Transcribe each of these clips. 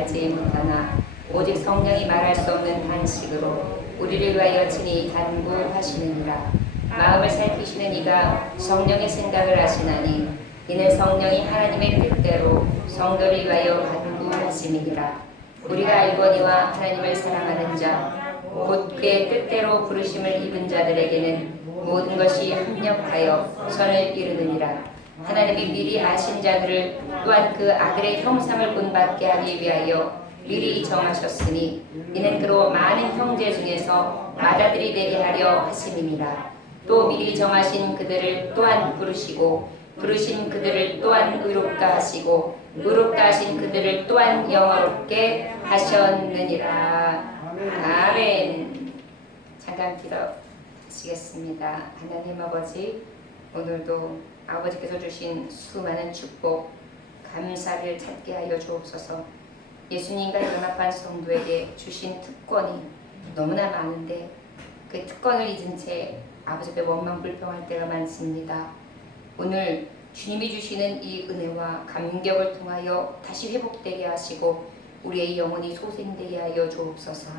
알지 못하나 오직 성령이 말할 수 없는 탄식으로 우리를 위하여 친히 간구하시느니라. 마음을 살피시는 이가 성령의 생각을 아시나니 이는 성령이 하나님의 뜻대로 성도를 위하여 간구하심이니라. 우리가 알거니와 하나님을 사랑하는 자 곧 그의 뜻대로 부르심을 입은 자들에게는 모든 것이 합력하여 선을 이루느니라. 하나님이 미리 아신 자들을 또한 그 아들의 형상을 본받게 하기 위하여 미리 정하셨으니 이는 그로 많은 형제 중에서 맏아들이 되게 하려 하심이니라. 또 미리 정하신 그들을 또한 부르시고 부르신 그들을 또한 의롭다 하시고 의롭다 하신 그들을 또한 영화롭게 하셨느니라. 아멘. 잠깐 기도하시겠습니다. 하나님 아버지, 오늘도 아버지께서 주신 수많은 축복 감사를 찾게 하여 주옵소서. 예수님과 연합한 성도에게 주신 특권이 너무나 많은데 그 특권을 잊은 채 아버지 앞에 원망불평할 때가 많습니다. 오늘 주님이 주시는 이 은혜와 감격을 통하여 다시 회복되게 하시고 우리의 영혼이 소생되게 하여 주옵소서.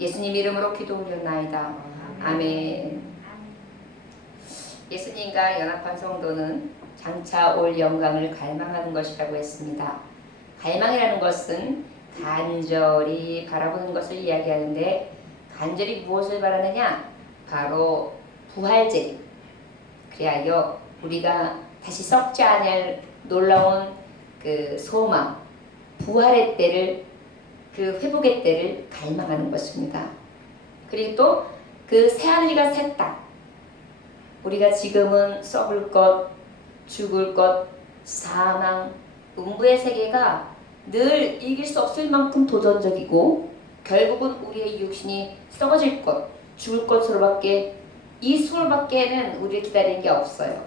예수님 이름으로 기도 올려나이다. 아멘. 예수님과 연합한 성도는 장차 올 영광을 갈망하는 것이라고 했습니다. 갈망이라는 것은 간절히 바라보는 것을 이야기하는데 간절히 무엇을 바라느냐? 바로 부활절. 그리하여 우리가 다시 썩지 않을 놀라운 그 소망, 부활의 때를, 그 회복의 때를 갈망하는 것입니다. 그리고 또 그 새하늘과 새 땅, 우리가 지금은 썩을 것, 죽을 것, 사망, 음부의 세계가 늘 이길 수 없을 만큼 도전적이고 결국은 우리의 육신이 썩어질 것, 죽을 것으로밖에 이 수월밖에는 우리를 기다리는 게 없어요.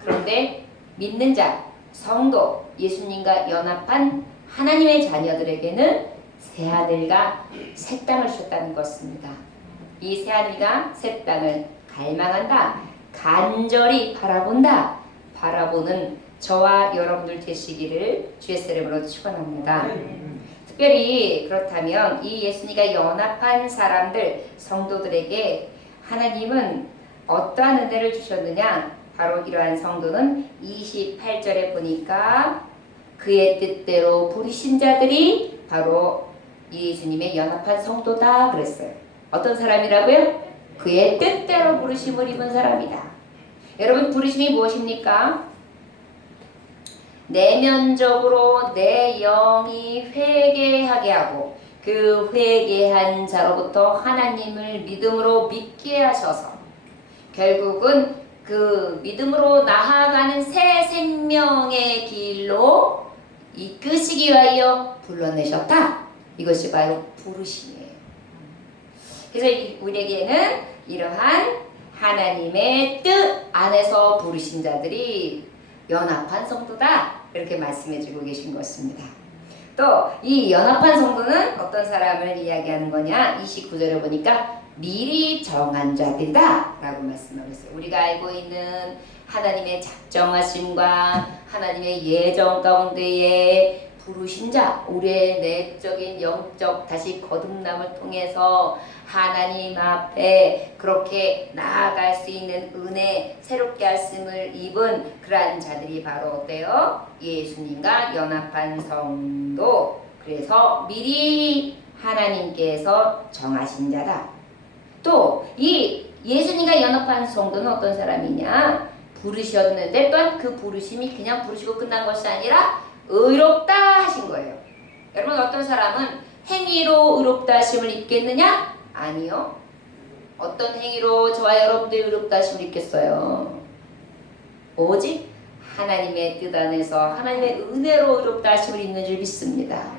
그런데 믿는 자, 성도, 예수님과 연합한 하나님의 자녀들에게는 새하늘과 새 땅을 주셨다는 것입니다. 이 새하늘과 새 땅을 갈망한다, 간절히 바라본다, 바라보는 저와 여러분들 되시기를 주의 이름으로 축원합니다. 특별히 그렇다면 이 예수님과 연합한 사람들, 성도들에게 하나님은 어떠한 은혜를 주셨느냐? 바로 이러한 성도는 28절에 보니까 그의 뜻대로 부르신 자들이 바로 예수님의 연합한 성도다 그랬어요. 어떤 사람이라고요? 그의 뜻대로 부르심을 입은 사람이다. 여러분, 부르심이 무엇입니까? 내면적으로 내 영이 회개하게 하고 그 회개한 자로부터 하나님을 믿음으로 믿게 하셔서 결국은 그 믿음으로 나아가는 새 생명의 길로 이끄시기 위하여 불러내셨다. 이것이 바로 부르심이에요. 그래서 우리에게는 이러한 하나님의 뜻 안에서 부르신 자들이 연합한 성도다. 이렇게 말씀해주고 계신 것입니다. 또 이 연합한 성도는 어떤 사람을 이야기하는 거냐? 29절에 보니까 미리 정한 자들이다 라고 말씀하고 있어요. 우리가 알고 있는 하나님의 작정하심과 하나님의 예정 가운데에 부르신 자, 우리의 내적인 영적 다시 거듭남을 통해서 하나님 앞에 그렇게 나아갈 수 있는 은혜, 새롭게 하심을 입은 그러한 자들이 바로 어때요? 예수님과 연합한 성도. 그래서 미리 하나님께서 정하신 자다. 또 이 예수님과 연합한 성도는 어떤 사람이냐? 부르셨는데 또한 그 부르심이 그냥 부르시고 끝난 것이 아니라 의롭다 하신 거예요. 여러분, 어떤 사람은 행위로 의롭다 하심을 입겠느냐? 아니요. 어떤 행위로 저와 여러분들이 의롭다 하심을 입겠어요? 오직 하나님의 뜻 안에서 하나님의 은혜로 의롭다 하심을 입는 줄 믿습니다.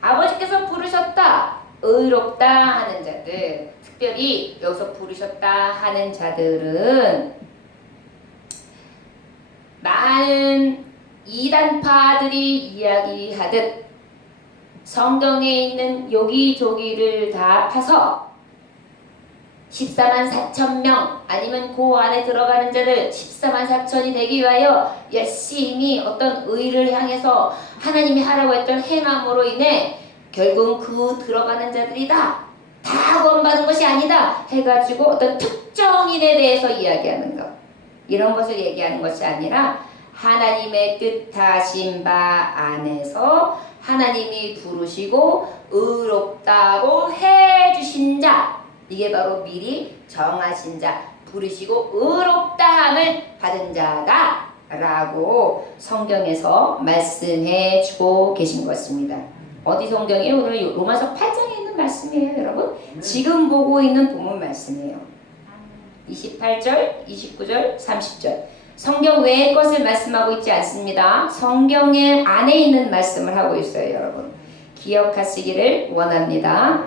아버지께서 부르셨다, 의롭다 하는 자들, 특별히 여기서 부르셨다 하는 자들은 많은 이단파들이 이야기하듯 성경에 있는 여기저기를 다 파서 14만 4천 명 아니면 그 안에 들어가는 자들 14만 4천이 되기 위하여 열심히 어떤 의를 향해서 하나님이 하라고 했던 행함으로 인해 결국 그 들어가는 자들이다. 다 구원받은 것이 아니다 해가지고 어떤 특정인에 대해서 이야기하는 것. 이런 것을 얘기하는 것이 아니라 하나님의 뜻하신 바 안에서 하나님이 부르시고 의롭다고 해주신 자, 이게 바로 미리 정하신 자, 부르시고 의롭다함을 받은 자다 라고 성경에서 말씀해 주고 계신 것입니다. 어디 성경이에요? 오늘 로마서 8장에 있는 말씀이에요, 여러분. 지금 보고 있는 본문 말씀이에요. 28절, 29절, 30절. 성경 외의 것을 말씀하고 있지 않습니다. 성경의 안에 있는 말씀을 하고 있어요, 여러분. 기억하시기를 원합니다.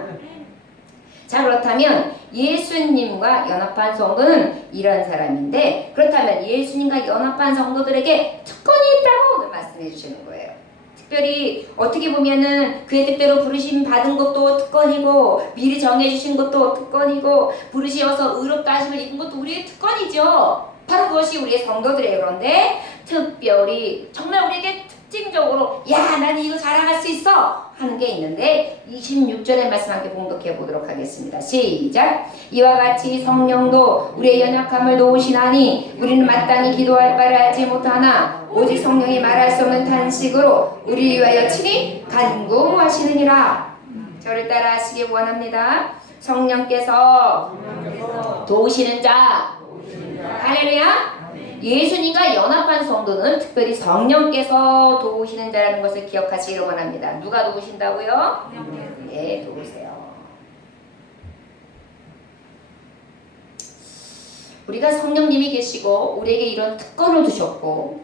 자, 그렇다면 예수님과 연합한 성도는 이런 사람인데, 그렇다면 예수님과 연합한 성도들에게 특권이 있다고 오늘 말씀해 주시는 거예요. 특별히 어떻게 보면은 그의 뜻대로 부르심 받은 것도 특권이고, 미리 정해주신 것도 특권이고, 부르시어서 의롭다 하심을 입은 것도 우리의 특권이죠. 바로 그것이 우리의 성도들이에요. 그런데 특별히 정말 우리에게 특징적으로 야, 나는 이거 자랑할 수 있어 하는 게 있는데 26절의 말씀 함께 봉독해 보도록 하겠습니다. 시작. 이와 같이 성령도 우리의 연약함을 도우시나니 우리는 마땅히 기도할 바를 알지 못하나 오직 성령이 말할 수 없는 탄식으로 우리 위하여 친히 간구하시느니라. 저를 따라 하시기 원합니다. 성령께서 도우시는 자, 할렐루야. 예수님과 연합한 성도는 특별히 성령께서 도우시는 자라는 것을 기억하시기를 원합니다. 누가 도우신다고요? 네, 도우세요. 우리가 성령님이 계시고 우리에게 이런 특권을 주셨고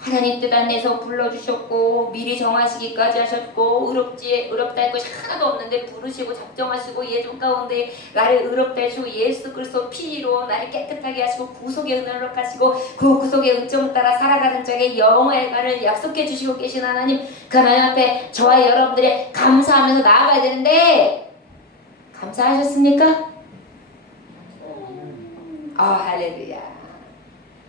하나님 뜻 안에서 불러주셨고 미리 정하시기까지 하셨고 의롭다 할 것이 하나도 없는데 부르시고 작정하시고 예전 가운데 나를 의롭다 하시고 예수 그리스도 피로 나를 깨끗하게 하시고 구속의 은혜를 하시고 그 구속의 은총을 따라 살아가는 자에게 영원의 간을 약속해 주시고 계신 하나님, 그 하나님 앞에 저와 여러분들의 감사하면서 나아가야 되는데 감사하셨습니까? 할렐루야.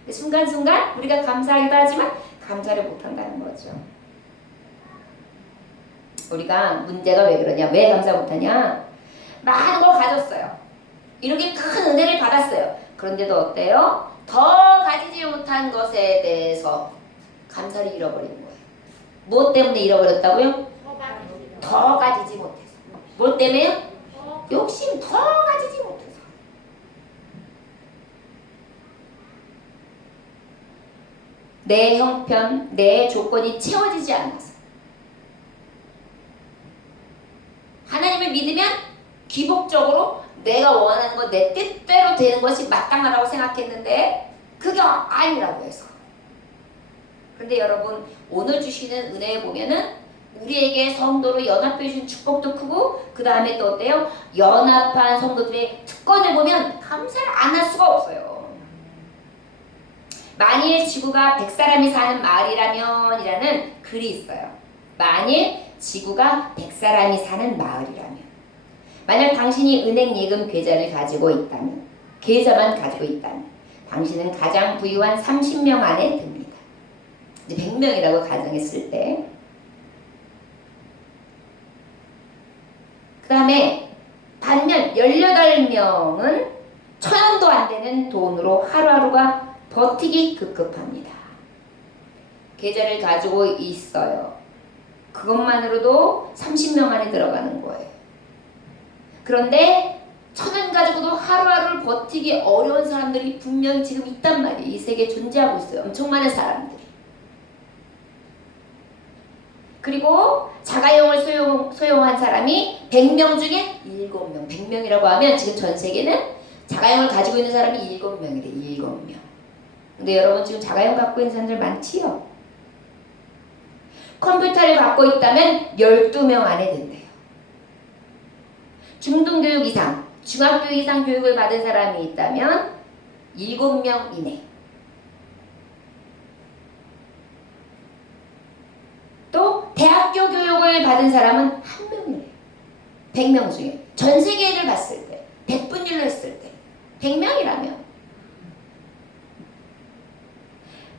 순간순간 우리가 감사하기도 하지만 감사를 못한다는 거죠. 우리가 문제가 왜 그러냐, 왜 감사 못하냐, 많은 걸 가졌어요. 이렇게 큰 은혜를 받았어요. 그런데도 어때요? 더 가지지 못한 것에 대해서 감사를 잃어버리는 거예요. 무엇 때문에 잃어버렸다고요? 더 가지지 못해서. 뭐 때문에요? 욕심, 더 가지지 못해서. 내 형편, 내 조건이 채워지지 않아서. 하나님을 믿으면 기복적으로 내가 원하는 것, 내 뜻대로 되는 것이 마땅하다고 생각했는데 그게 아니라고 해서. 그런데 여러분, 오늘 주시는 은혜에 보면은 우리에게 성도로 연합해 주신 축복도 크고, 그 다음에 또 어때요? 연합한 성도들의 특권을 보면 감사를 안 할 수가 없어요. 만일 지구가 100사람이 사는 마을이라면 이라는 글이 있어요. 만일 지구가 100사람이 사는 마을이라면, 만약 당신이 은행 예금 계좌를 가지고 있다면, 계좌만 가지고 있다면 당신은 가장 부유한 30명 안에 듭니다. 이제 100명이라고 가정했을 때, 그 다음에 반면 18명은 1000원도 안 되는 돈으로 하루하루가 버티기 급급합니다. 계좌를 가지고 있어요. 그것만으로도 30명 안에 들어가는 거예요. 그런데 1000원 가지고도 하루하루를 버티기 어려운 사람들이 분명히 지금 있단 말이에요. 이 세계에 존재하고 있어요. 엄청 많은 사람들이. 그리고 자가용을 소유한 사람이 100명 중에 7명. 100명이라고 하면 지금 전 세계는 자가용을 가지고 있는 사람이 7명이래. 7명. 근데 여러분, 지금 자가용 갖고 있는 사람들 많지요? 컴퓨터를 갖고 있다면 12명 안에 든대요. 중등교육 이상, 중학교 이상 교육을 받은 사람이 있다면 7명 이내. 또 대학교 교육을 받은 사람은 1명이래요. 100명 중에. 전 세계를 봤을 때 100분율로 했을 때 100명이라면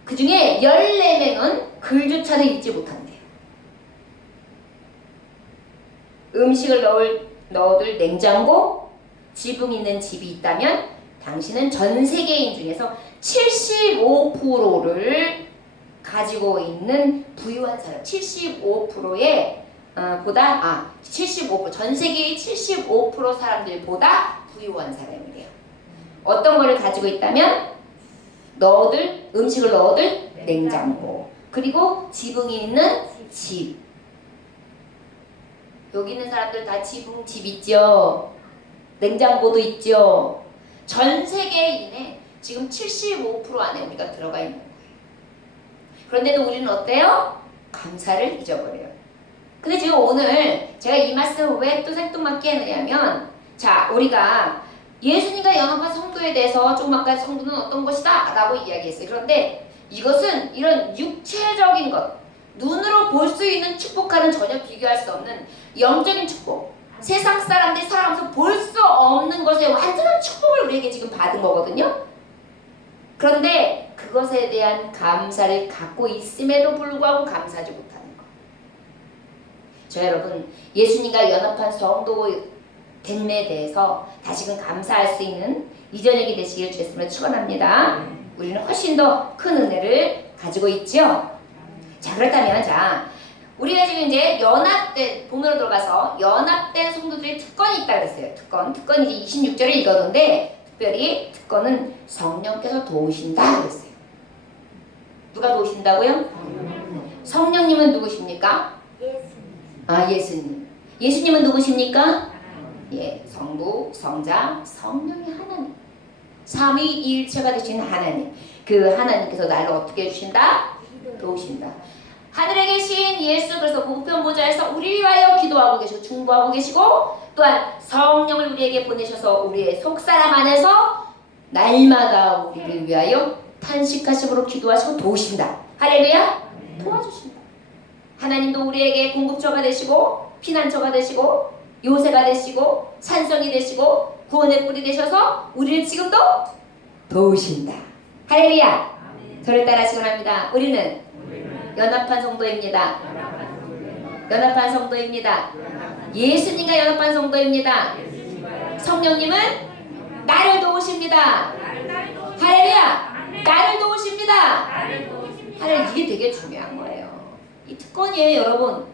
그 중에 14명은 글조차도 읽지 못한대요. 음식을 넣어둘 냉장고, 지붕 있는 집이 있다면 당신은 전 세계인 중에서 75%를 가지고 있는 부유한 사람, 75%의 75%, 전 세계의 75% 사람들보다 부유한 사람이래요. 어떤 거를 가지고 있다면 음식을 넣어둘 냉장고, 그리고 지붕이 있는 집. 여기 있는 사람들 다 지붕, 집 있죠? 냉장고도 있죠? 전 세계인의 지금 75% 안에 우리가 들어가 있는 거예요. 그런데도 우리는 어때요? 감사를 잊어버려요. 근데 지금 오늘 제가 이 말씀을 왜 또 생뚱맞게 했느냐면, 자, 우리가 예수님과 연합한 성도에 대해서 조금 아까 성도는 어떤 것이다 라고 이야기했어요. 그런데 이것은 이런 육체적인 것, 눈으로 볼 수 있는 축복과는 전혀 비교할 수 없는 영적인 축복, 세상 사람들이 살아가면서 볼 수 없는 것의 완전한 축복을 우리에게 지금 받은 거거든요. 그런데 그것에 대한 감사를 갖고 있음에도 불구하고 감사하지 못하는 것. 저 여러분, 예수님과 연합한 성도 됨에 대해서 다시금 감사할 수 있는 이 저녁이 되시길 주님으로 축원합니다. 우리는 훨씬 더 큰 은혜를 가지고 있죠. 자, 그렇다면 우리가 지금 이제 연합된, 본문으로 들어가서 연합된 성도들의 특권이 있다 그랬어요. 특권이 이제 26절에 읽었는데, 특별히 특권은 성령께서 도우신다 그랬어요. 누가 도우신다고요? 성령님은 누구십니까? 예수님. 예수님은 누구십니까? 예, 성부, 성자, 성령의 하나님. 삼위일체가 되신 하나님. 그 하나님께서 나를 어떻게 해주신다? 도우신다. 하늘에 계신 예수, 그래서 우편 보좌에서 우리를 위하여 기도하고 계시고 중보하고 계시고, 또한 성령을 우리에게 보내셔서 우리의 속사람 안에서 날마다 우리를 위하여 탄식하심으로 기도하시고 도우신다. 할렐루야. 도와주신다. 하나님도 우리에게 공급처가 되시고 피난처가 되시고 요새가 되시고 산성이 되시고 구원의 뿔이 되셔서 우리를 지금도 도우신다. 할렐루야. 저를 따라하시기 바랍니다. 우리는 연합한 성도입니다. 연합한 성도입니다. 예수님과 연합한 성도입니다. 성령님은 나를 도우십니다. 할렐루야. 나를 도우십니다. 할렐루야. 이게 되게 중요한 거예요. 이 특권이에요, 여러분.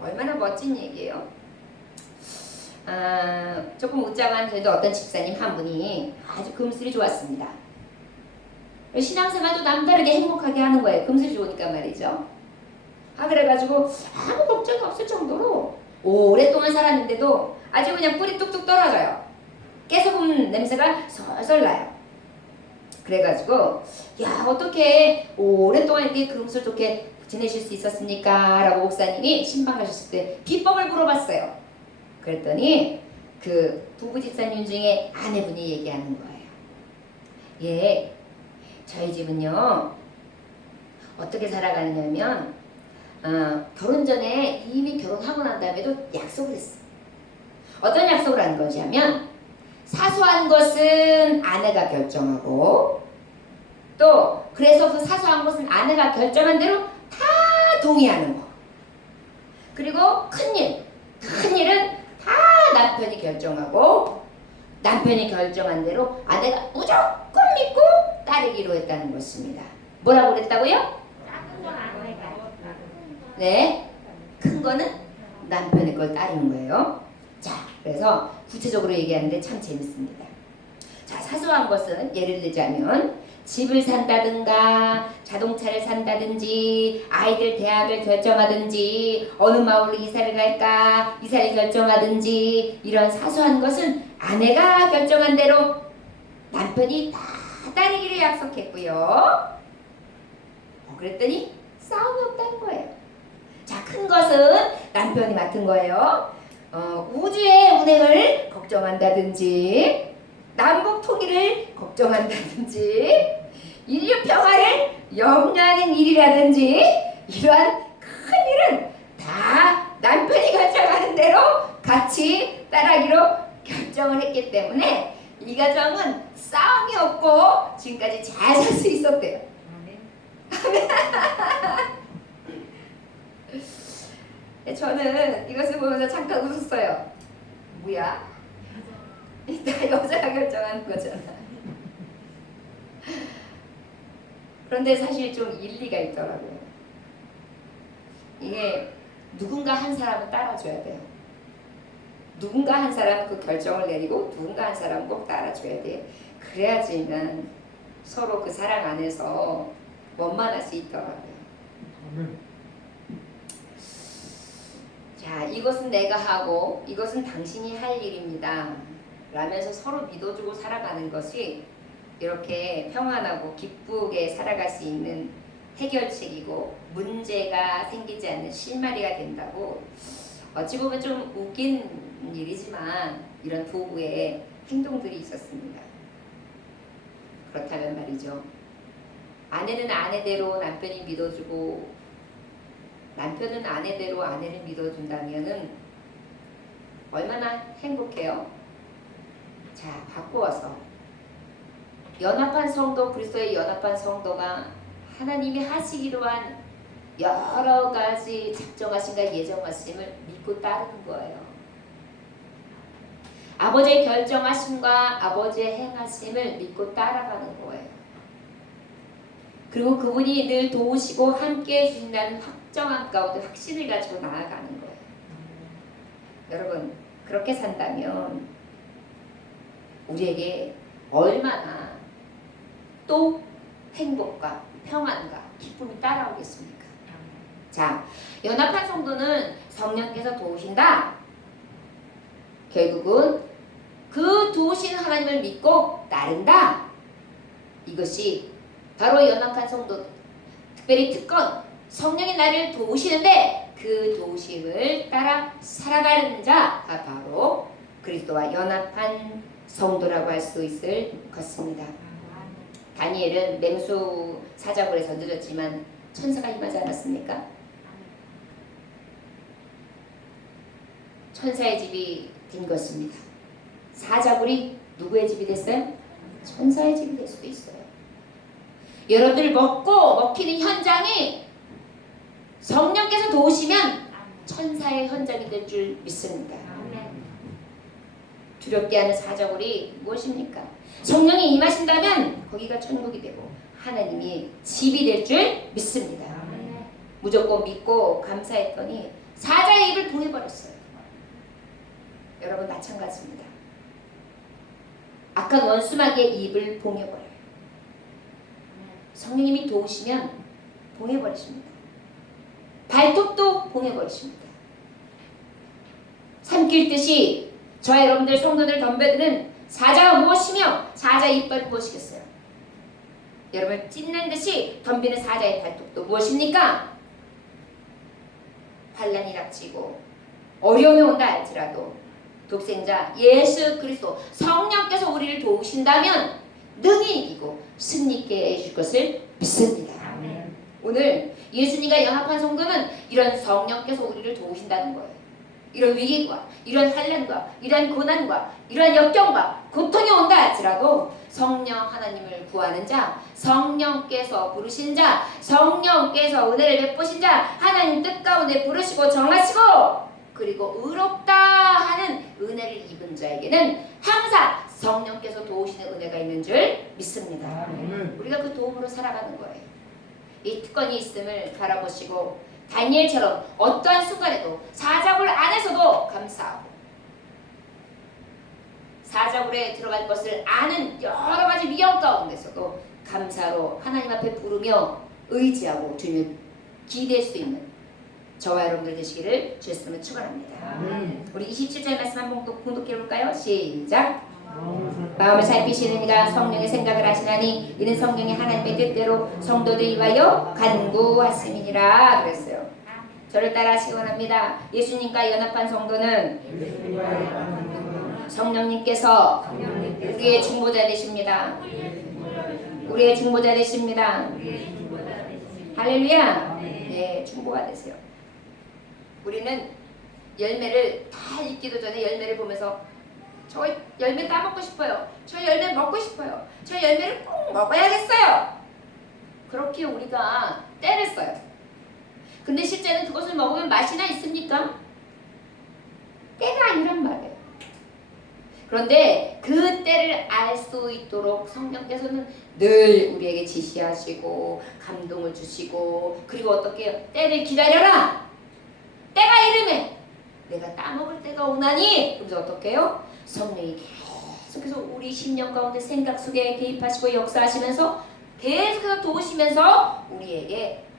얼마나 멋진 얘기예요. 조금 웃자만 그래도 어떤 집사님 한 분이 아주 금슬이 좋았습니다. 신앙생활도 남다르게 행복하게 하는 거예요. 금슬이 좋으니까 말이죠. 그래가지고 아무 걱정이 없을 정도로 오랫동안 살았는데도 아주 그냥 뿔이 뚝뚝 떨어져요. 깨소금 냄새가 솔솔 나요. 그래가지고 야, 어떻게 오랫동안 이렇게 금술 좋게 지내실 수 있었습니까? 라고 목사님이 신방 가셨을 때 비법을 물어봤어요. 그랬더니 그 부부 집사님 중에 아내분이 얘기하는 거예요. 예, 저희 집은요 어떻게 살아가느냐면 결혼 전에 이미 결혼하고 난 다음에도 약속을 했어요. 어떤 약속을 한 거지 하면 사소한 것은 아내가 결정하고, 또 그래서 그 사소한 것은 아내가 결정한 대로 다 동의하는 거. 그리고 큰일은 다 남편이 결정하고, 남편이 결정한 대로 아내가 무조건 믿고 따르기로 했다는 것입니다. 뭐라고 그랬다고요? 네, 큰 거는 남편의 걸 따르는 거예요. 자, 그래서 구체적으로 얘기하는데 참 재밌습니다. 자, 사소한 것은 예를 들자면 집을 산다든가 자동차를 산다든지 아이들 대학을 결정하든지 어느 마을로 이사를 갈까 이사를 결정하든지 이런 사소한 것은 아내가 결정한 대로 남편이 다 따르기로 약속했고요. 그랬더니 싸움이 없다는 거예요. 자, 큰 것은 남편이 맡은 거예요. 우주의 운행을 걱정한다든지 남북 통일을 걱정한다든지 인류 평화를 염려하는 일이라든지 이러한 큰 일은 다 남편이 결정하는 대로 같이 따라하기로 결정을 했기 때문에 이 가정은 싸움이 없고 지금까지 잘 살 수 있었대요. 저는 이것을 보면서 잠깐 웃었어요. 뭐야? 다 여자가 결정하는 거잖아. 그런데 사실 좀 일리가 있더라고요. 이게 누군가 한 사람은 따라줘야 돼요. 누군가 한 사람은 그 결정을 내리고 누군가 한 사람은 꼭 따라줘야 돼요. 그래야지만 서로 그 사랑 안에서 원만할 수 있더라고요. 자, 이것은 내가 하고 이것은 당신이 할 일입니다 라면서 서로 믿어주고 살아가는 것이 이렇게 평안하고 기쁘게 살아갈 수 있는 해결책이고 문제가 생기지 않는 실마리가 된다고, 어찌 보면 좀 웃긴 일이지만 이런 부부의 행동들이 있었습니다. 그렇다면 말이죠, 아내는 아내대로 남편이 믿어주고 남편은 아내대로 아내를 믿어준다면은 얼마나 행복해요. 자, 바꾸어서 연합한 성도, 그리스도의 연합한 성도가 하나님이 하시기로 한 여러 가지 작정하신가 예정하심을 믿고 따르는 거예요. 아버지의 결정하심과 아버지의 행하심을 믿고 따라가는 거예요. 그리고 그분이 늘 도우시고 함께 해주신다는 확정한 가운데 확신을 가지고 나아가는 거예요. 여러분, 그렇게 산다면 우리에게 얼마나 또 행복과 평안과 기쁨이 따라오겠습니까? 자, 연합한 성도는 성령께서 도우신다. 결국은 그 도우시는 하나님을 믿고 따른다. 이것이 바로 연합한 성도, 특별히 특권, 성령이 나를 도우시는데 그 도우심을 따라 살아가는 자가 바로 그리스도와 연합한 성도라고 할 수 있을 것입니다. 다니엘은 맹수 사자굴에서 늦었지만 천사가 임하지 않았습니까? 천사의 집이 된 것입니다. 사자굴이 누구의 집이 됐어요? 천사의 집이 될 수도 있어요. 여러분들 먹히는 현장이 성령께서 도우시면 천사의 현장이 될 줄 믿습니다. 두렵게 하는 사자굴이 무엇입니까? 성령이 임하신다면 거기가 천국이 되고 하나님이 집이 될 줄 믿습니다. 무조건 믿고 감사했더니 사자의 입을 봉해버렸어요. 여러분, 마찬가지입니다. 악한 원수마귀의 입을 봉해버려요. 성령님이 도우시면 봉해버리십니다. 발톱도 봉해버리십니다. 삼킬듯이 저와 여러분들 성도들 덤벼드는 사자가 무엇이며 사자의 이빨은 무엇이겠어요? 여러분, 찢는 듯이 덤비는 사자의 발톱도 무엇입니까? 환난이 닥치고 어려움이 온다 할지라도 독생자 예수 그리스도 성령께서 우리를 도우신다면 능히 이기고 승리있게 해줄 것을 믿습니다. 아멘. 오늘 예수님과 연합한 성도는 이런 성령께서 우리를 도우신다는 거예요. 이런 위기과 이런 환난과 이런 고난과 이런 역경과 고통이 온다 할지라도 성령 하나님을 구하는 자, 성령께서 부르신 자, 성령께서 은혜를 베푸신 자, 하나님 뜻 가운데 부르시고 정하시고 그리고 의롭다 하는 은혜를 입은 자에게는 항상 성령께서 도우시는 은혜가 있는 줄 믿습니다. 우리가 그 도움으로 살아가는 거예요. 이 특권이 있음을 바라보시고 다니엘처럼 어떠한 순간에도 사자굴 안에서도 감사하고 사자굴에 들어갈 것을 아는 여러 가지 위험 가운데서도 감사로 하나님 앞에 부르며 의지하고 주님을 기대할 수 있는 저와 여러분들 되시기를 주의 이름으로 축원합니다. 우리 27절 말씀 한번 봉독해 볼까요? 시작. 마음을 살피시는 이가 성령의 생각을 하시나니 이는 성령이 하나님의 뜻대로 성도들 위하여 간구하심이니라 그랬어요. 저를 따라 하시기 원합니다. 예수님과 연합한 성도는 성령님께서 우리의 중보자 되십니다. 우리의 중보자 되십니다. 할렐루야. 네, 중보가 되세요. 우리는 열매를 다 익기도 전에 열매를 보면서 저 열매 따먹고 싶어요. 저 열매 먹고 싶어요. 저 열매를 꼭 먹어야겠어요. 그렇게 우리가 때를 써요. 근데 실제는 그것을 먹으면 맛이나 있습니까? 때가 아니란 말이에요. 그런데 그 때를 알 수 있도록 성령께서는 늘 우리에게 지시하시고 감동을 주시고, 그리고 어떻게 해요? 때를 기다려라. 때가 이르면 내가 따먹을 때가 오나니. 그래서 어떻게 해요? 성령이 계속해서 우리 심령 가운데 생각 속에 개입하시고 역사하시면서 계속해서 도우시면서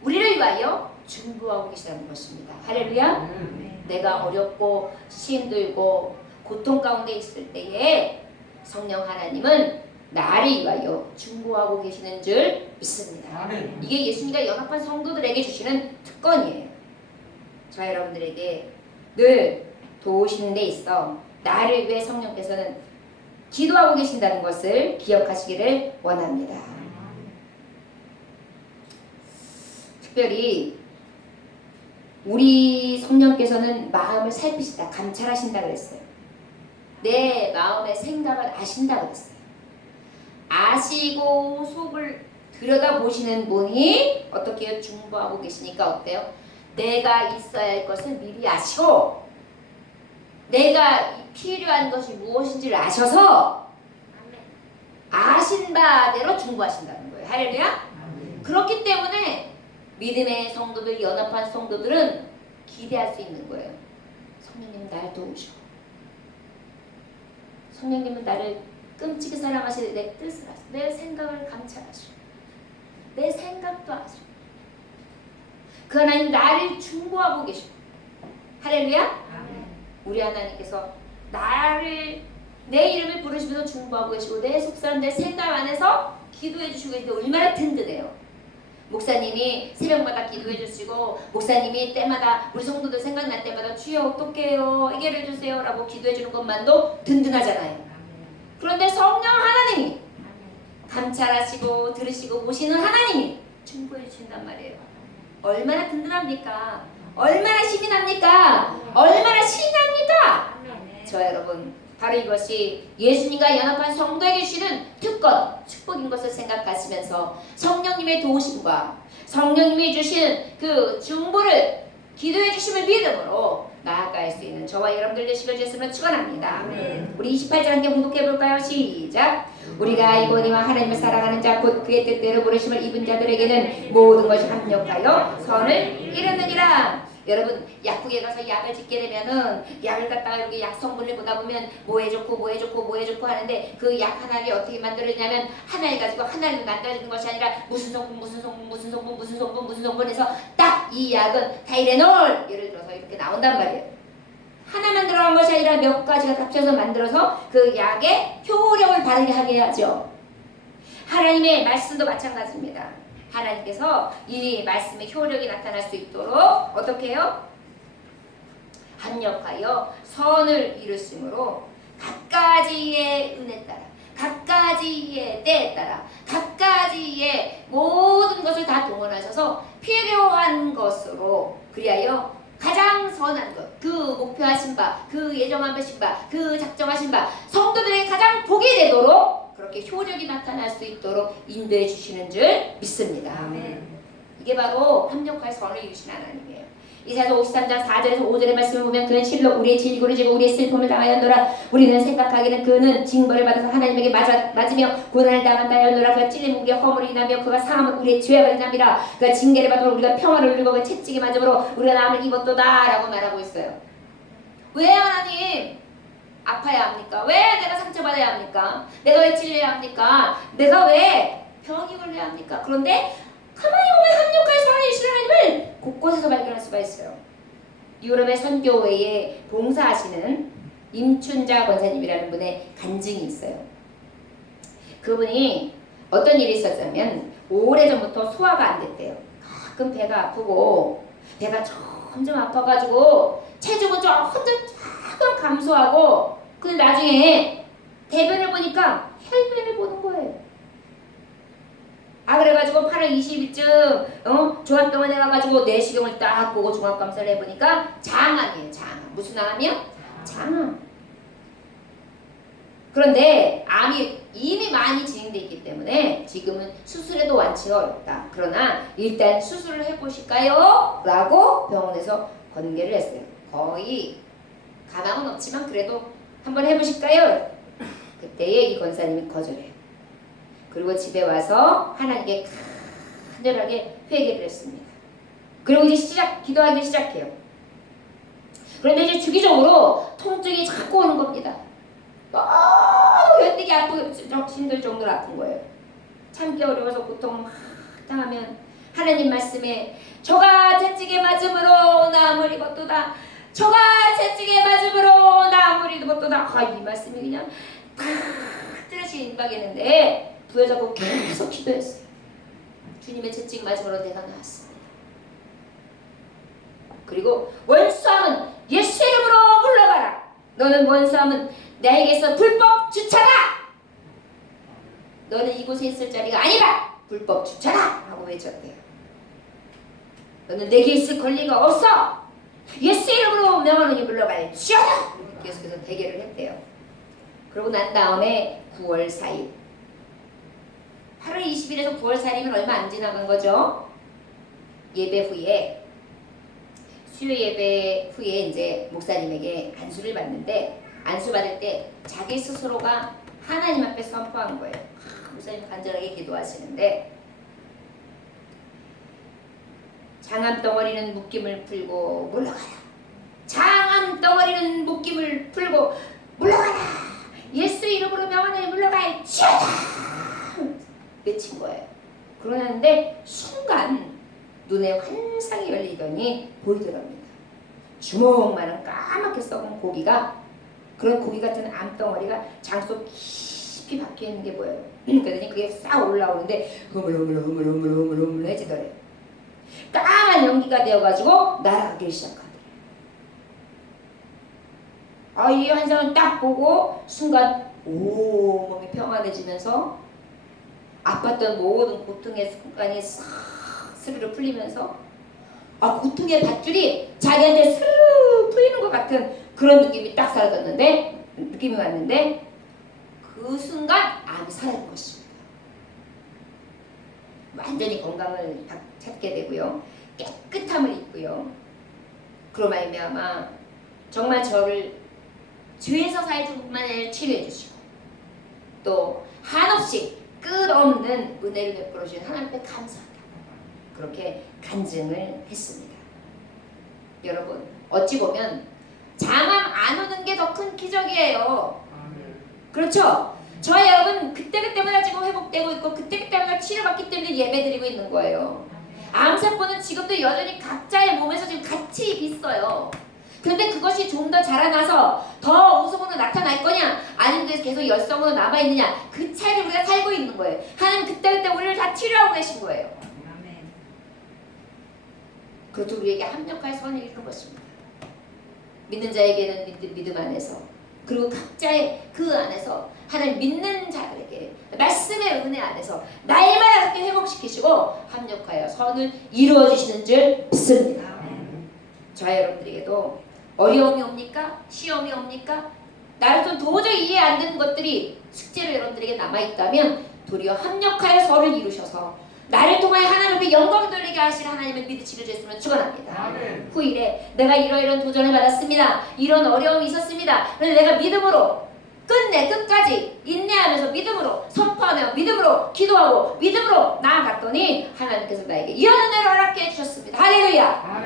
우리를 위하여 중보하고 계시다는 것입니다. 할렐루야. 내가 어렵고 힘들고 고통 가운데 있을 때에 성령 하나님은 나를 위하여 중보하고 계시는 줄 믿습니다. 이게 예수님과 연합한 성도들에게 주시는 특권이에요. 저 여러분들에게 늘 도우시는 데 있어 나를 위해 성령께서는 기도하고 계신다는 것을 기억하시기를 원합니다. 특별히 우리 성령께서는 마음을 살피시다, 감찰하신다 그랬어요. 내 마음의 생각을 아신다 그랬어요. 아시고 속을 들여다보시는 분이 어떻게 해요? 중보하고 계시니까 어때요? 내가 있어야 할 것을 미리 아시고 내가 필요한 것이 무엇인지를 아셔서 아신 바대로 중보하신다는 거예요. 할렐루야. 그렇기 때문에 믿음의 성도들, 연합한 성도들은 기대할 수 있는 거예요. 성령님 날 도우셔. 성령님은 나를 끔찍히 사랑하시되 내 뜻을 아시고 내 생각을 감찰하시고 내 생각도 아시고 그 하나님 나를 중보하고 계시고. 할렐루야. 우리 하나님께서 나를 내 이름을 부르시면서 중보하고 계시고 내 속사람 내 생각 안에서 기도해 주시고 계시는데 얼마나 든든해요. 목사님이 새벽마다 기도해 주시고 목사님이 때마다 우리 성도들 생각날 때마다 주여 어떡해요 해결해 주세요 라고 기도해 주는 것만도 든든하잖아요. 그런데 성령 하나님이 감찰하시고 들으시고 보시는 하나님이 중보해 주신단 말이에요. 얼마나 든든합니까? 얼마나 힘이 납니까? 얼마나 신이 납니까? 저 여러분, 바로 이것이 예수님과 연합한 성도에게 주시는 특권, 축복인 것을 생각하시면서 성령님의 도우심과 성령님이 주신 그 중보를 기도해 주심을 믿음으로 나아갈 수 있는 저와 여러분들 되시길 주셨으면 축원합니다. 우리 28절 함께 공독해 볼까요? 시작. 우리가 이거니와 하나님을 사랑하는 자 곧 그의 뜻대로 부르심을 입은 자들에게는 모든 것이 합력하여 선을 이루느니라. 여러분 약국에 가서 약을 짓게 되면은 약을 갖다가 이렇게 약 성분을 보다 보면 뭐에 좋고 뭐에 좋고 뭐에 좋고 하는데 그 약 하나를 어떻게 만들어지냐면 하나를 가지고 하나를 만들어지는 것이 아니라 무슨 성분 무슨 성분 무슨 성분 무슨 성분 무슨 성분에서 딱 이 약은 타이레놀 예를 들어서 이렇게 나온단 말이에요. 하나만 들어간 것이 아니라 몇 가지가 합쳐서 만들어서 그 약의 효력을 발휘하게 하게 하죠. 하나님의 말씀도 마찬가지입니다. 하나님께서 이 말씀의 효력이 나타날 수 있도록 어떻게 해요? 합력하여 선을 이루심으로 각가지의 은혜 따라 각가지의 때에 따라 각가지의 모든 것을 다 동원하셔서 필요한 것으로 그리하여 가장 선한 것, 그 목표하신 바, 그 예정하신 바, 그 작정하신 바 성도들의 가장 복이 되도록 그렇게 효력이 나타날 수 있도록 인도해 주시는 줄 믿습니다. 이게 바로 합력할 선을 이루신 하나님이에요. 이사야 53장 4절에서 5절의 말씀을 보면 그는 실로 우리의 질고를 지고 우리의 슬픔을 당하였노라. 우리는 생각하기는 그는 징벌을 받아서 하나님에게 맞으며 고난을 당한다 하였노라. 그가 찔린 우리의 허물을 인하며 그가 상함은 우리의 죄악을 인함이라. 그가 징계를 받으면 우리가 평화를 누리고 그 채찍에 맞음으로 우리가 나음을 입었도다 라고 말하고 있어요. 왜 하나님 아파야 합니까? 왜 내가 상처받아야 합니까? 내가 왜 찔려야 합니까? 내가 왜 병이 걸려야 합니까? 그런데 가만히 보면 합력할 선을 이루시는 하나님을 곳곳에서 발견할 수가 있어요. 유럽의 선교회에 봉사하시는 임춘자 권사님이라는 분의 간증이 있어요. 그분이 어떤 일이 있었냐면 오래전부터 소화가 안 됐대요. 가끔 배가 아프고 배가 점점 아파가지고 체중은 점점 감소하고 근데 나중에 대변을 보니까 혈변을 보는 거예요. 그래가지고 8월 20일쯤 종합병원에 가가지고 내시경을 딱 보고 종합검사를 해보니까 장암이에요. 장암. 무슨 암이요? 장암. 그런데 암이 이미 많이 진행되어 있기 때문에 지금은 수술해도 완치가 어렵다. 그러나 일단 수술을 해보실까요? 라고 병원에서 권계를 했어요. 거의 가망은 없지만 그래도 한번 해보실까요? 그때에 이 권사님이 거절해요. 그리고 집에 와서 하나님께 간절하게 회개를 했습니다. 그리고 이제 기도하기 시작해요. 그런데 이제 주기적으로 통증이 자꾸 오는 겁니다. 너무 견디기 아프고 힘들 정도로 아픈 거예요. 참기 어려워서 고통을 막 당하면 하나님 말씀에 저가 채찍에 맞음으로 나음을 입었도다. 저가 채찍에 맞음으로 나음을 입었도다. 이 말씀이 그냥 탁 뜨르시 임박했는데 부여잡고 계속 기도했어요. 주님의 채찍 맞음으로 내가 나았습니다. 그리고 원수함은 예수 이름으로 물러가라. 너는 원수함은 나에게서 불법 주차다. 너는 이곳에 있을 자리가 아니다. 불법 주차다. 하고 외쳤대요. 너는 내게 있을 권리가 없어. 예수 이름으로 명하노니 물러갈지어다. 계속해서 대결을 했대요. 그러고 난 다음에 9월 4일 8월 20일에서 9월 4일이면 얼마 안 지나간 거죠. 예배 후에 수요 예배 후에 이제 목사님에게 안수를 받는데 안수 받을 때 자기 스스로가 하나님 앞에 선포한 거예요. 목사님 간절하게 기도하시는데 장암 덩어리는 묶임을 풀고 물러가라. 장암 덩어리는 묶임을 풀고 물러가라. 예수 이름으로 명하노니 물러갈지어다. 외친 거예요. 그러는데 순간 눈에 환상이 열리더니 보이더랍니다. 주먹만한 까맣게 썩은 고기가 그런 고기 같은 암덩어리가 장 속 깊이 박혀있는 게 보여요. 그러더니 그게 싹 올라오는데 흐물흐물해지더래요. 까만 연기가 되어가지고 날아가기 시작하더래요. 이 환상을 딱 보고 순간 몸이 평안해지면서 아팠던 모든 고통의 순간이 싹 스르르 풀리면서 고통의 밧줄이 자기한테 스르르 풀리는 것 같은 그런 느낌이 딱 사라졌는데 느낌이 왔는데 그 순간 암이 사라진 것입니다. 완전히 건강을 찾게 되고요. 깨끗함을 입고요. 그로 말미암아 정말 저를 죄에서 사해주기만 아니라 치료해 주시고 또 한없이 끝없는 은혜를 베풀어 주신 하나님께 감사합니다. 그렇게 간증을 했습니다. 여러분 어찌 보면 장암 안 오는 게 더 큰 기적이에요. 그렇죠? 저와 여러분 그때그때마다 지금 회복되고 있고 그때그때마다 치료받기 때문에 예배드리고 있는 거예요. 암세포는 지금도 여전히 각자의 몸에서 지금 같이 있어요. 그런데 그것이 좀 더 자라나서 더 우성으로 나타날 거냐 아니면 계속 열성으로 남아있느냐 그 차이를 우리가 살고 있는 거예요. 하나님 그때그때 우리를 다 치료하고 계신 거예요. 그것도 우리에게 합력할 선을 이루는 것입니다. 믿는 자에게는 믿음 안에서 그리고 각자의 그 안에서 하나님 믿는 자들에게 말씀의 은혜 안에서 날마다 그렇게 회복시키시고 합력하여 선을 이루어주시는 줄 믿습니다. 저와 여러분들에게도 어려움이 옵니까? 시험이 옵니까? 나로서는 도저히 이해 안 되는 것들이 숙제로 여러분들에게 남아있다면 도리어 합력하여 선을 이루셔서 나를 통하여 하나님 앞에 영광 돌리게 하실 하나님을 믿으시게 됐으면 축원합니다. 후일에 내가 이러이러한 도전을 받았습니다. 이런 어려움이 있었습니다. 그런데 내가 믿음으로 끝까지 인내하면서 믿음으로 선포하며 믿음으로 기도하고 믿음으로 나아갔더니 하나님께서 나에게 이런 은혜를 허락해 주셨습니다. 할렐루야.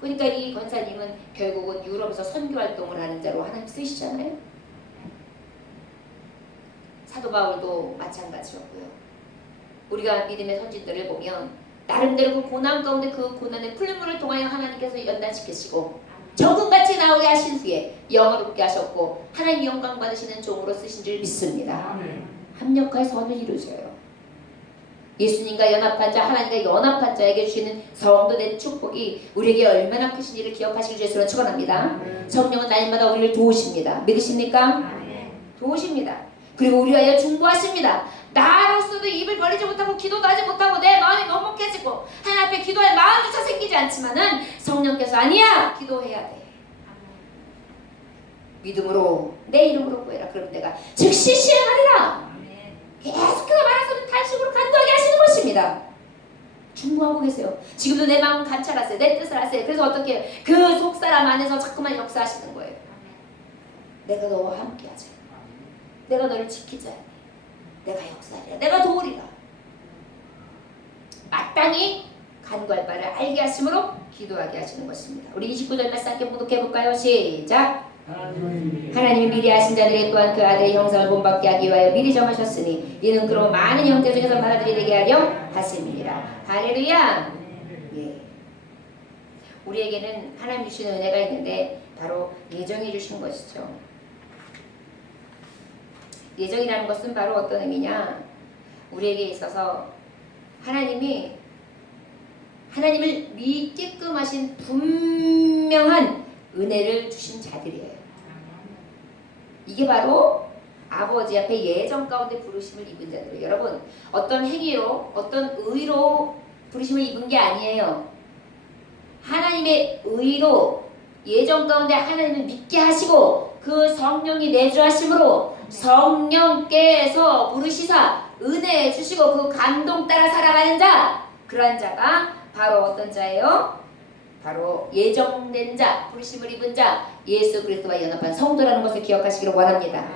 그러니까 이 권사님은 결국은 유럽에서 선교활동을 하는 자로 하나님 쓰시잖아요. 사도 바울도 마찬가지였고요. 우리가 믿음의 선진들을 보면 나름대로 그 고난 가운데 그 고난의 풀물을 통하여 하나님께서 연단시키시고 정금같이 나오게 하신 후에 영화롭게 하셨고 하나님 영광 받으시는 종으로 쓰신 줄 믿습니다. 합력할 선을 이루셔요. 예수님과 연합한 자 하나님과 연합한 자에게 주시는 성도된 축복이 우리에게 얼마나 크신지를 기억하시길 주시면 축원합니다. 성령은 날마다 우리를 도우십니다. 믿으십니까? 도우십니다. 그리고 우리 위하여 중보하십니다. 나로서도 입을 벌리지 못하고 기도도 하지 못하고 내 마음이 먹먹해지고 하나님 앞에 기도할 마음조차 생기지 않지만은 성령께서 아니야 기도해야 돼. 믿음으로 내 이름으로 구해라. 그럼 내가 즉시 실행하리라. 계속해서 말하시는 탄식으로 간구하게 하시는 것입니다. 중보하고 계세요. 지금도 내 마음 감찰하세요. 내 뜻을 하세요. 그래서 어떻게 그 속사람 안에서 자꾸만 역사하시는 거예요. 내가 너와 함께 하자. 내가 너를 지키자. 내가 역사하리라. 내가 도우리라. 마땅히 간구할 바를 알게 하심으로 기도하게 하시는 것입니다. 우리 29절 말씀 함께 봉독해 볼까요? 시작. 하나님이 미리 하신 자들의 또한 그 아들의 형상을 본받게 하기 위하여 미리 정하셨으니 이는 그로 많은 형제 중에서 받아들이 되게 하려 하심이니라. 할렐루야. 예. 우리에게는 하나님 주시는 은혜가 있는데 바로 예정해 주신 것이죠. 예정이라는 것은 바로 어떤 의미냐? 우리에게 있어서 하나님을 믿게끔 하신 분명한 은혜를 주신 자들이에요. 이게 바로 아버지 앞에 예정 가운데 부르심을 입은 자들이에요. 여러분, 어떤 행위로 어떤 의로 부르심을 입은 게 아니에요. 하나님의 의로 예정 가운데 하나님을 믿게 하시고 그 성령이 내주하심으로 성령께서 부르시사 은혜 주시고 그 감동 따라 살아가는 자, 그러한 자가 바로 어떤 자예요? 바로 예정된 자, 부르심을 입은 자, 예수 그리스도와 연합한 성도라는 것을 기억하시기를 원합니다.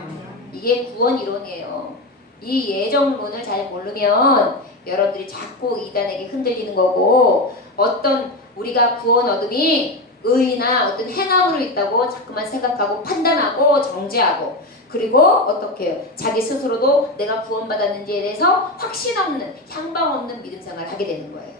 이게 구원 이론이에요. 이 예정론을 잘 모르면 여러분들이 자꾸 이단에게 흔들리는 거고, 어떤 우리가 구원 얻음이 의나 어떤 행함으로 있다고 자꾸만 생각하고 판단하고 정죄하고, 그리고 어떻게 해요? 자기 스스로도 내가 구원받았는지에 대해서 확신 없는, 향방 없는 믿음 생활을 하게 되는 거예요.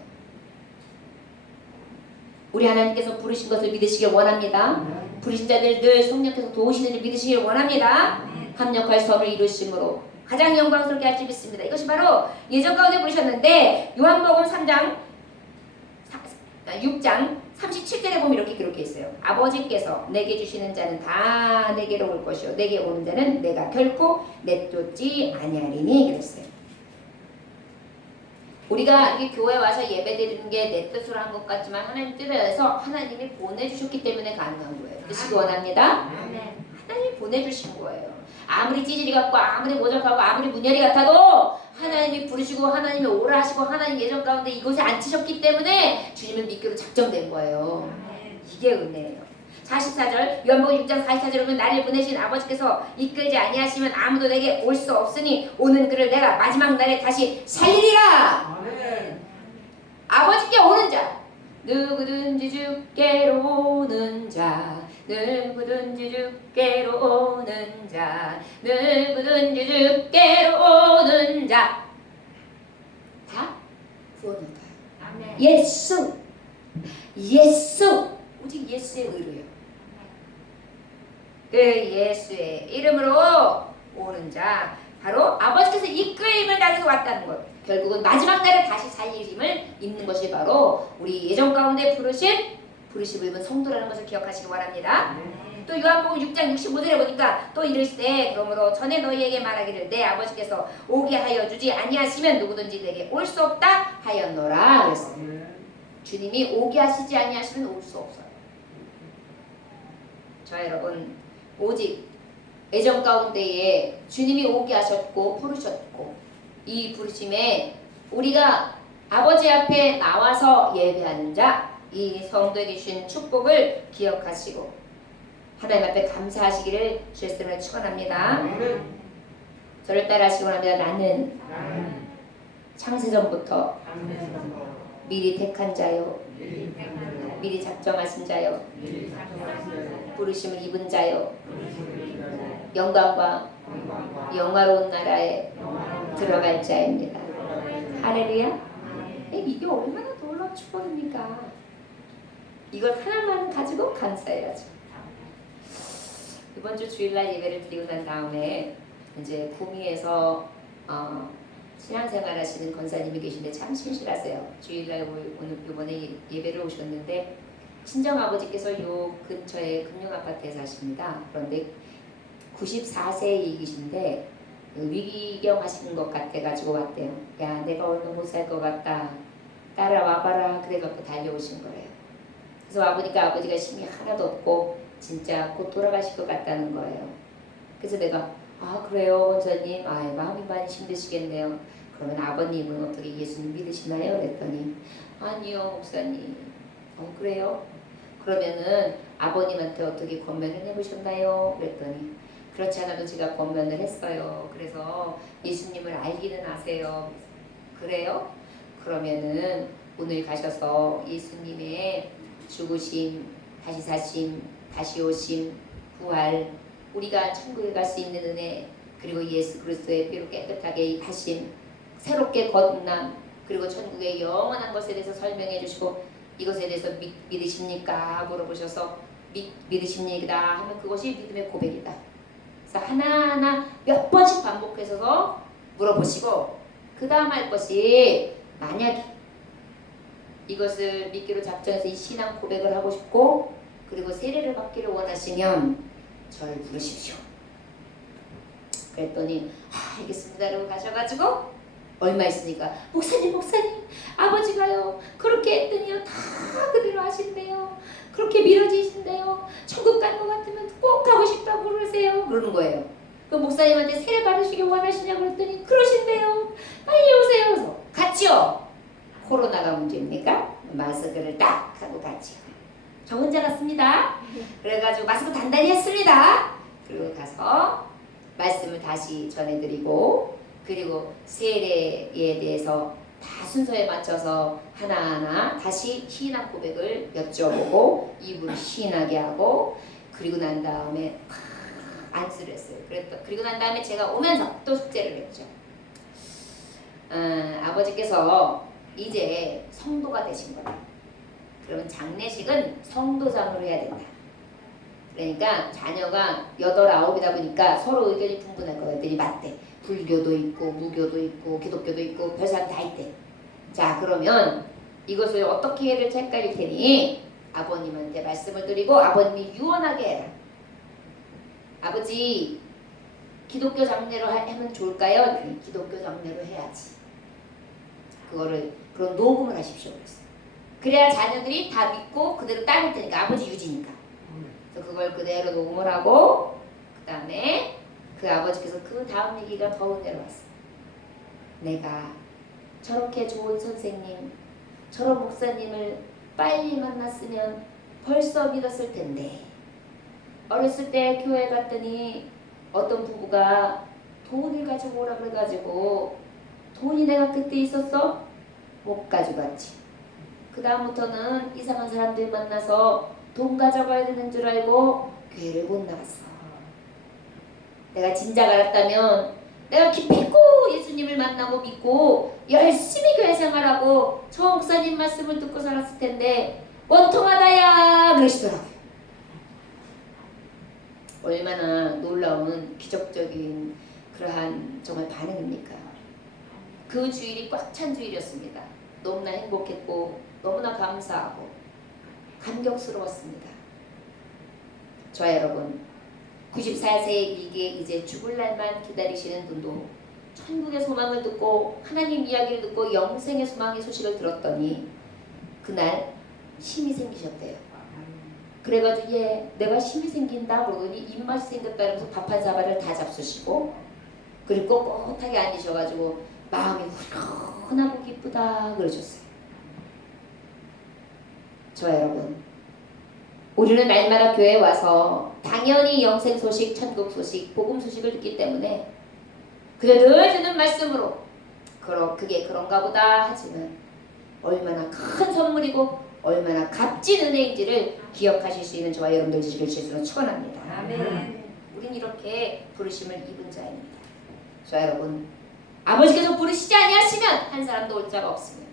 우리 하나님께서 부르신 것을 믿으시길 원합니다. 부르신 자들 늘 성령께서 도우시는 일 믿으시길 원합니다. 합력할 선을 이루심으로 가장 영광스럽게 할 줄 믿습니다. 이것이 바로 예정 가운데 부르셨는데, 요한복음 6장 37절에 보면 이렇게 기록해 있어요. 아버지께서 내게 주시는 자는 다 내게로 올 것이요 내게 오는 자는 내가 결코 내쫓지 아니하리니 그랬어요. 우리가 이렇게 교회 와서 예배드리는 게 내 뜻으로 한 것 같지만 하나님 뜻에서 하나님이 보내주셨기 때문에 가능한 거예요. 뜻이 원합니다. 하나님이 보내주신 거예요. 아무리 찌질이 같고 아무리 모적하고 아무리 문열이 같아도 하나님이 부르시고 하나님이 오라 하시고 하나님 예정 가운데 이곳에 앉히셨기 때문에 주님을 믿기로 작정된 거예요. 이게 은혜예요. 44절 요한복음 6장 44절에 보면 나를 보내신 아버지께서 이끌지 아니하시면 아무도 내게 올 수 없으니 오는 그를 내가 마지막 날에 다시 살리리라. 아버지께 오는 자, 누구든지 주께로 오는 자, 누구든지 주께로 오는 자, 누구든지 주께로 오는 자, 다 구원을 가요. 예수, 오직 예수의 의로요. 그 예수의 이름으로 오는 자, 바로 아버지께서 이끌림을 당해서 왔다는 것. 결국은 마지막 날에 다시 살리심을 입는 것이 바로 우리 예정 가운데 부르심을 입은 성도라는 것을 기억하시기 바랍니다. 또 요한복음 6장 65절에 보니까 또 이르시되 그러므로 전에 너희에게 말하기를 내 아버지께서 오게 하여 주지 아니하시면 누구든지 내게 올 수 없다 하였노라 그랬어요. 주님이 오게 하시지 아니하시면 올 수 없어요. 자 여러분, 오직 예정 가운데에 주님이 오게 하셨고 부르셨고, 이 부르심에 우리가 아버지 앞에 나와서 예배하는 자, 이 성도에게 주신 축복을 기억하시고 하나님 앞에 감사하시기를 주의 이름으로 축원합니다. 저를 따라하시기 원합니다. 나는 창세전부터 미리 택한 자요, 미리 작정하신 자요, 부르심을 입은 자요, 영광과 영화로운 나라에 들어갈 자입니다. 할렐루야. 이게 얼마나 놀라운 축복입니까? 이걸 하나만 가지고 감사해야죠. 이번 주 주일날 예배를 드리고 난 다음에 이제 구미에서 신앙생활 하시는 권사님이 계신데 참 신실하세요. 주일날 오늘 이번에 예배를 오셨는데 친정아버지께서 요 근처에 금융아파트에 사십니다. 그런데 94세이신데 위기경 하시는 것 같아가지고 왔대요. 야, 내가 오늘 못 살 것 같다. 따라와봐라. 그래갖고 달려오신 거예요. 그래서 와보니까 아버지가 힘이 하나도 없고 진짜 곧 돌아가실 것 같다는 거예요. 그래서 내가 아 그래요 원사님, 아 마음이 많이 힘드시겠네요. 그러면 아버님은 어떻게 예수님 믿으시나요? 그랬더니 아니요 목사님. 그래요? 그러면은 아버님한테 어떻게 권면을 해보셨나요? 그랬더니 그렇지 않아도 제가 권면을 했어요. 그래서 예수님을 알기는 아세요. 그래요? 그러면은 오늘 가셔서 예수님의 죽으심, 다시 사심, 다시 오심, 부활, 우리가 천국에 갈 수 있는 은혜, 그리고 예수 그리스도의 피로 깨끗하게 하심, 새롭게 거듭남, 그리고 천국의 영원한 것에 대해서 설명해 주시고 이것에 대해서 믿으십니까? 물어보셔서 믿으십니다 하면 그것이 믿음의 고백이다. 그래서 하나하나 몇 번씩 반복해서 물어보시고 그 다음 할 것이 만약에 이것을 믿기로 작정해서 이 신앙 고백을 하고 싶고 그리고 세례를 받기를 원하시면 저를 부르십시오. 그랬더니 알겠습니다 라고 가셔가지고 얼마 있으니까 목사님 아버지가요 그렇게 했더니요 다 그대로 하신대요. 그렇게 미뤄지신대요. 천국 갈 것 같으면 꼭 가고 싶다고 그러세요. 그러는 거예요. 그 목사님한테 세례 받으시길 원하시냐고 그랬더니 그러신대요. 빨리 오세요. 그래서 같이요. 코로나가 문제입니까? 마스크를 딱 하고 같이요. 저 혼자 갔습니다. 그래가지고 마스크 단단히 했습니다. 그리고 가서 말씀을 다시 전해드리고 그리고 세례에 대해서 다 순서에 맞춰서 하나하나 다시 신앙 고백을 여쭤보고 입을 신하게 하고 그리고 난 다음에 안수를 했어요. 그리고 난 다음에 제가 오면서 또 숙제를 했죠. 아버지께서 이제 성도가 되신 거다. 그러면 장례식은 성도장으로 해야 된다. 그러니까 자녀가 8, 9이다 보니까 서로 의견이 분분할 거예요. 애들이 맞대. 불교도 있고 무교도 있고 기독교도 있고 별 사람 다 있대. 자 그러면 이것을 어떻게 해야 될지 헷갈릴 테니 아버님한테 말씀을 드리고 아버님이 유언하게 해라. 아버지 기독교 장례로 하면 좋을까요? 기독교 장례로 해야지. 그런 녹음을 하십시오. 그랬어요. 그래야 자녀들이 다 믿고 그대로 따를 테니까 아버지 유지니까. 그래서 그걸 그대로 녹음을 하고 그 다음에 그 아버지께서 그 다음 얘기가 더 은혜로 왔어요. 내가 저렇게 좋은 선생님, 저런 목사님을 빨리 만났으면 벌써 믿었을 텐데 어렸을 때 교회 갔더니 어떤 부부가 돈을 가지고 오라 그래가지고 돈이 내가 그때 있었어? 못 가지고 왔지. 그 다음부터는 이상한 사람들 만나서 돈 가져가야 되는 줄 알고 교회를 못 나갔어. 내가 진작 알았다면 내가 기필코 예수님을 만나고 믿고 열심히 교회 생활하고 저 목사님 말씀을 듣고 살았을 텐데 원통하다야 그러시더라고요. 얼마나 놀라운 기적적인 그러한 정말 반응입니까? 그 주일이 꽉 찬 주일이었습니다. 너무나 행복했고 너무나 감사하고 감격스러웠습니다. 저와 여러분 94세에 이게 이제 죽을 날만 기다리시는 분도 천국의 소망을 듣고 하나님 이야기를 듣고 영생의 소망의 소식을 들었더니 그날 힘이 생기셨대요. 그래가지고 내가 힘이 생긴다 그러더니 입맛이 생겼다면서 밥 한 사발을 다 잡수시고 그리고 꼿꼿하게 앉으셔가지고 마음이 후련하고 기쁘다 그러셨어요. 저와 여러분 우리는 날마다 교회에 와서 당연히 영생 소식, 천국 소식, 복음 소식을 듣기 때문에 그저 늘 듣는 말씀으로 그게 그런가 보다 하지만 얼마나 큰 선물이고 얼마나 값진 은혜인지를 기억하실 수 있는 저와 여러분들 되시길 주님으로 축원합니다. 아멘. 우린 이렇게 부르심을 입은 자입니다. 저와 여러분 아버지께서 부르시지 아니하시면 한 사람도 올 자가 없으며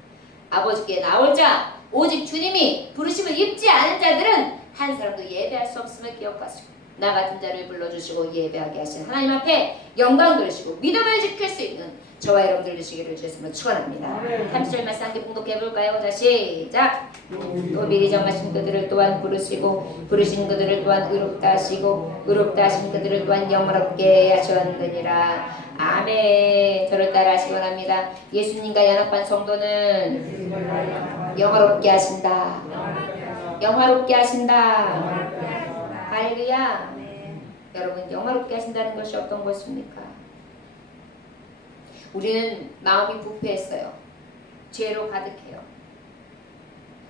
아버지께 나올 자 오직 주님이 부르심을 입지 않은 자들은 한 사람도 예배할 수 없음을 기억하시고 나 같은 자를 불러주시고 예배하게 하신 하나님 앞에 영광 돌리시고 믿음을 지킬 수 있는 저와 여러분들 되시기를 주님으로 축원합니다. 30절 말씀 함께 봉독해볼까요? 자 시작. 또 미리 정하신 그들을 또한 부르시고 부르신 그들을 또한 의롭다 하시고 의롭다 하신 그들을 또한 영원롭게 하셨느니라. 아멘. 저를 따라 하시기 바랍니다. 예수님과 연합한 성도는 영화롭게 하신다. 영화롭게 하신다. 할렐루야. 아멘. 여러분 영화롭게 하신다는 것이 어떤 것입니까? 우리는 마음이 부패했어요. 죄로 가득해요.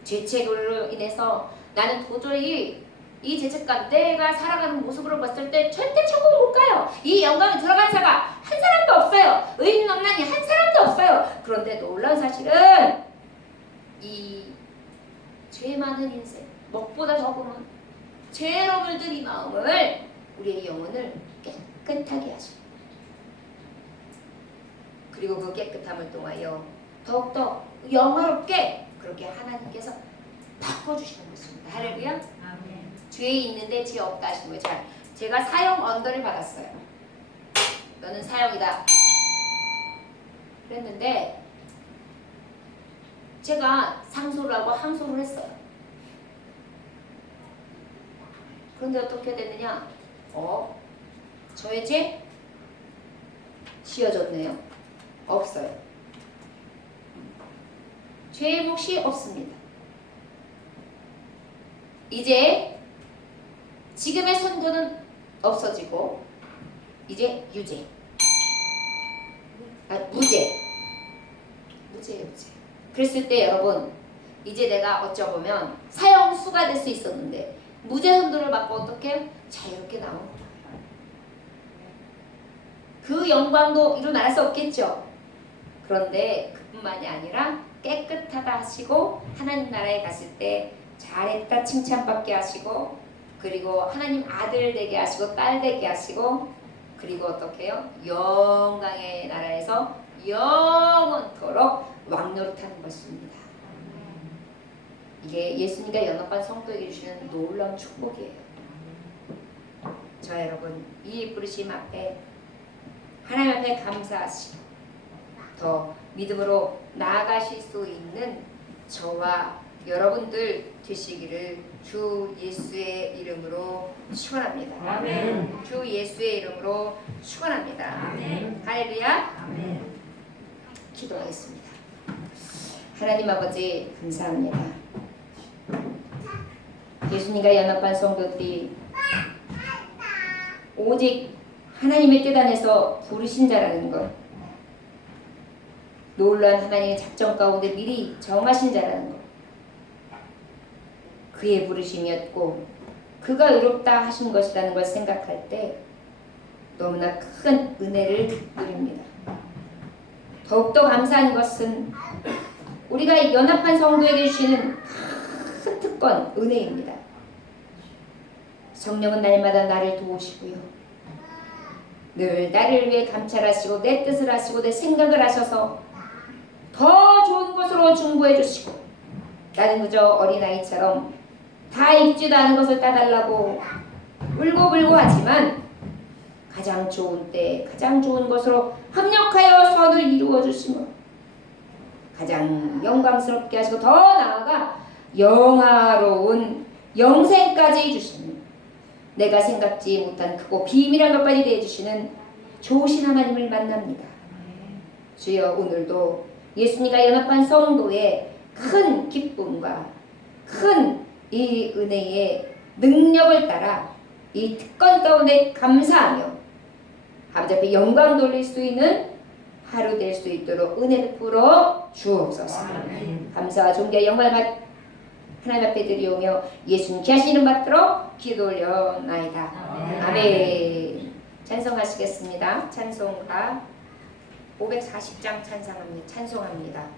죄책으로 인해서 나는 도저히 이 죄책감, 내가 살아가는 모습으로 봤을 때 절대 천국 못 가요. 이 영광에 들어간 자가 한 사람도 없어요. 의인 없나니 한 사람도 없어요. 그런데 놀라운 사실은 이 죄 많은 인생, 먹보다 더구먼 죄로 물든 이 마음을, 우리의 영혼을 깨끗하게 하십니다. 그리고 그 깨끗함을 통하여 더욱더 영화롭게 그렇게 하나님께서 바꿔주시는 것입니다. 할렐루야. 아멘. 죄에 있는데 죄 없다 하시는 거예요. 자, 제가 사형 언더를 받았어요. 너는 사형이다 그랬는데 제가 상소를 하고 항소를 했어요. 그런데 어떻게 됐느냐? 저의 죄 씌어졌네요. 없어요. 죄의 몫이 없습니다. 이제 지금의 선고는 없어지고 이제 유죄, 무죄예요. 그랬을 때 여러분, 이제 내가 어쩌보면 사형수가 될 수 있었는데 무죄 선고를 받고 어떻게 자유롭게 나온 거예요. 그 영광도 일어날 수 없겠죠. 그런데 그뿐만이 아니라 깨끗하다 하시고 하나님 나라에 갔을 때 잘했다 칭찬받게 하시고, 그리고 하나님 아들 되게 하시고 딸 되게 하시고, 그리고 어떻게 해요? 영광의 나라에서 영원토록 왕노릇하는 것입니다. 이게 예수님과 연합한 성도에게 주시는 놀라운 축복이에요. 자, 여러분, 이 부르심 앞에 하나님 앞에 감사하시고 더 믿음으로 나아가실 수 있는 저와 여러분들 되시기를 주 예수의 이름으로 축원합니다. 아멘. 주 예수의 이름으로 축원합니다. 아멘. 할렐루야. 아멘. 기도하겠습니다. 하나님 아버지 감사합니다. 예수님과 연합한 성도들이 오직 하나님의 뜻 안에서 부르신 자라는 것, 놀라운 하나님의 작전 가운데 미리 정하신 자라는 것, 그의 부르심이었고 그가 의롭다 하신 것이라는 걸 생각할 때 너무나 큰 은혜를 누립니다. 더욱더 감사한 것은 우리가 연합한 성도에게 주시는 큰 특권, 은혜입니다. 성령은 날마다 나를 도우시고요, 늘 나를 위해 감찰하시고 내 뜻을 하시고 내 생각을 하셔서 더 좋은 곳으로 중보해 주시고, 나는 그저 어린아이처럼 다 익지도 않은 것을 따달라고 울고불고 하지만 가장 좋은 때 가장 좋은 것으로 합력하여 선을 이루어 주시며 가장 영광스럽게 하시고 더 나아가 영화로운 영생까지 주시는, 내가 생각지 못한 크고 비밀한 것까지 내주시는 좋으신 하나님을 만납니다. 주여, 오늘도 예수님과 연합한 성도의 큰 기쁨과 큰 이 은혜의 능력을 따라 이 특권 가운데 감사하며 아버지 앞에 영광 돌릴 수 있는 하루 될 수 있도록 은혜를 풀어 주옵소서. 감사와 존귀와 영광을 하나님 앞에 드리오며 예수님 귀하신 이름 받들어 기도 올려나이다. 아멘. 찬송하시겠습니다. 찬송가 540장 찬송합니다.